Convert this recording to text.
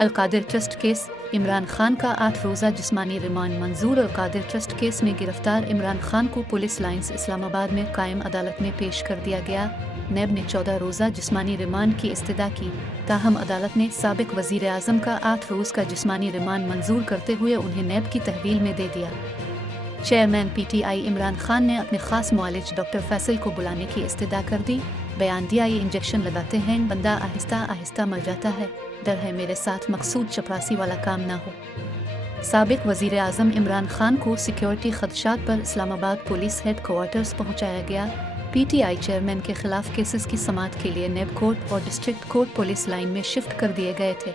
Al-Qadir trust case, Imran Khan का 8 रोज़ा जिस्मानी रिमांड मंजूर। अलकादिर ट्रस्ट केस में गिरफ्तार इमरान खान को पुलिस लाइंस इस्लामाबाद में कायम अदालत में पेश कर दिया गया। नैब ने 14 रोज़ा जिस्मानी रिमांड की इस्तदा की, ताहम अदालत ने साबिक वज़ीर आज़म का 8 रोज़ का जिस्मानी रिमांड मंजूर करते हुए उन्हें नैब की तहवील में दे दिया। चेयरमैन PTI इमरान खान ने अपने खास मुआलिज डॉक्टर फैसल को बुलाने की इस्तदा कर दी। बयान दिया, ये इंजेक्शन लगाते हैं बंदा आहिस्ता आहिस्ता मर जाता है, डर है मेरे साथ मकसूद चपरासी वाला काम ना हो। साबिक वज़ीर आज़म इमरान खान को सिक्योरिटी खदशात पर इस्लामाबाद पुलिस हेड क्वार्टर्स पहुँचाया गया। PTI चेयरमैन के खिलाफ केसेस की समाअत के लिए नैब कोर्ट और डिस्ट्रिक्ट कोर्ट पुलिस लाइन में शिफ्ट कर दिए गए थे।